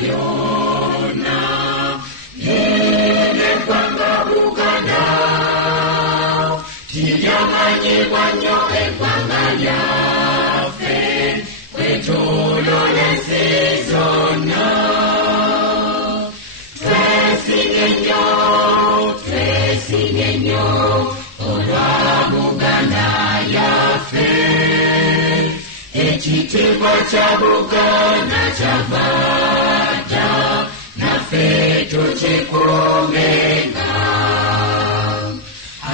lyona yine kwanga Buganda tilyamanyibwa nnyo eggwanga lyaffe kwetulolese zonna twesinye nnyo olwa Buganda yaffe ekitiibwa kya Buganda kyavadda naffe tukikuumenga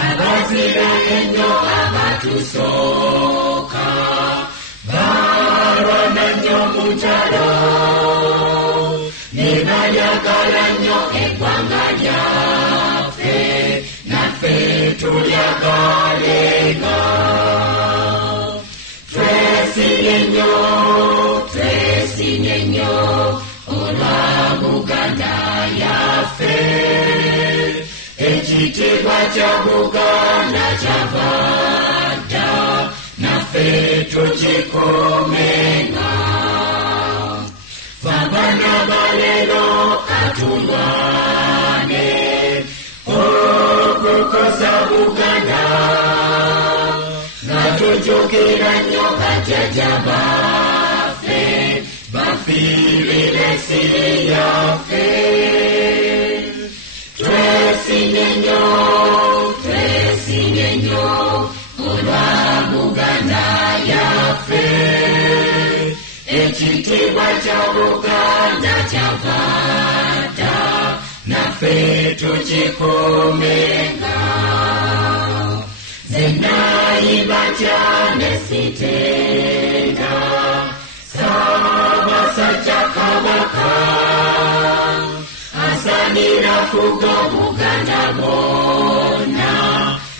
abazira ennyo abatusooka balwana nnyo mu ntalo ne balyagala nnyo eggwanga lyaffe naffe tulyagalenga twesinye nnyo olwa Buganda yaffe ekitiibwa kya Buganda kyavadda naffe tukikuumenga abaana balero katulwane okukosa Buganda nga tujjukira nnyo bajjajja baffe bafiirira ensi yaffe twesinye nnyo olwa Buganda yaffe ekitiibwa kya Buganda kyavadda naffe tukikuumenga zenayimba cyane sitenda Ssaabasajja Kabaka asanira fuga Buganda bonna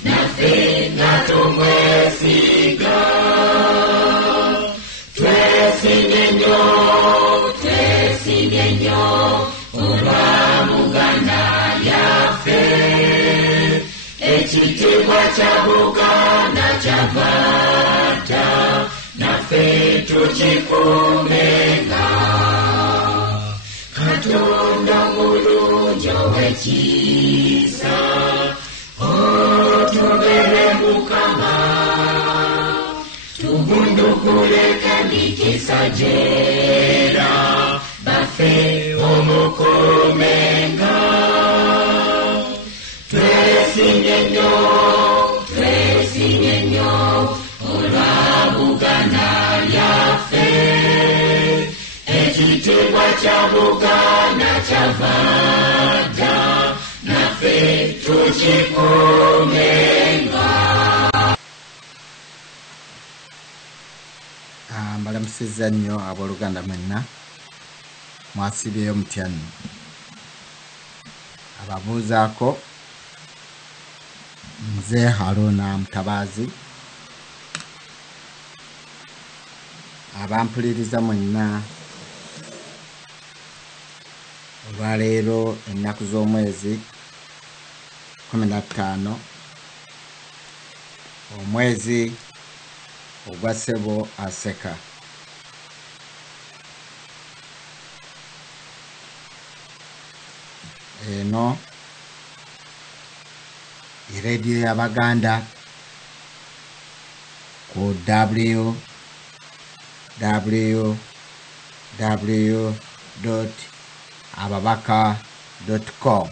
naffe nga tumwesiga twesinye nnyo olwa Buganda yaffe ekitiibwa kya Buganda kyavadda naffe tukikuumenga Katonda mulungi ow'ekisa otubere Mukama tubundukule kandi kisa gyera baffe omukuumenga twesinye nnyo olwa Buganda yaffe ekitiibwa kya Buganda kyavadda naffe tukikuumenga. Mbalamusizza nnyo abooluganda mwenna mwasibyeyo mutya nno ababuuzaako nze Haruna Mutabaazi abampuliriza mwenna olwaleero ennaku z'omwezi 15 omwezi ogwa Ssebo Aseka eno radio y'Abaganda ku www.ababaka.com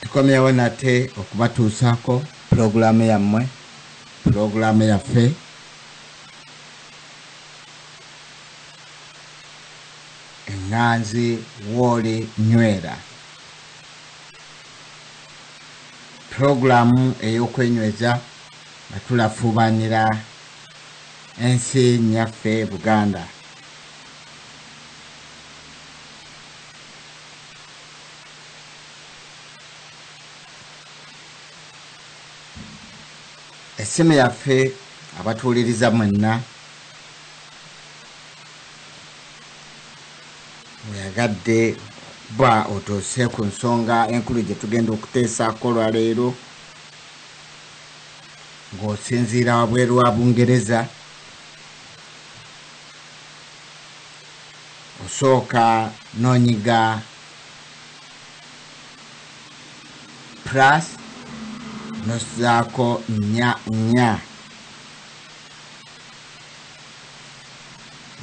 tukomyewo nate okubatuusaako pulogulaamu yammwe pulogulaamu yaffe Enganzi Wooli Nywera pulogulaamu ey'okwenyweza nga tulafubanira ensi nyaffe Buganda essimu yaffe abatuuliriza mwenna oyagadde ba otuuse ku nsonga enkulu gye tugenda okuteesaako olwaleero ng'osinziira wabweru wa Bungereza. Osooka n'onyiga plus n'ossaako 4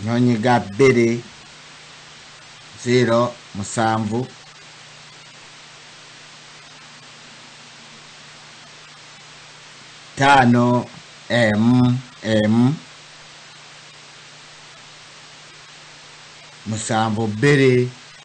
n'onyiga 2 0 7 5 7 2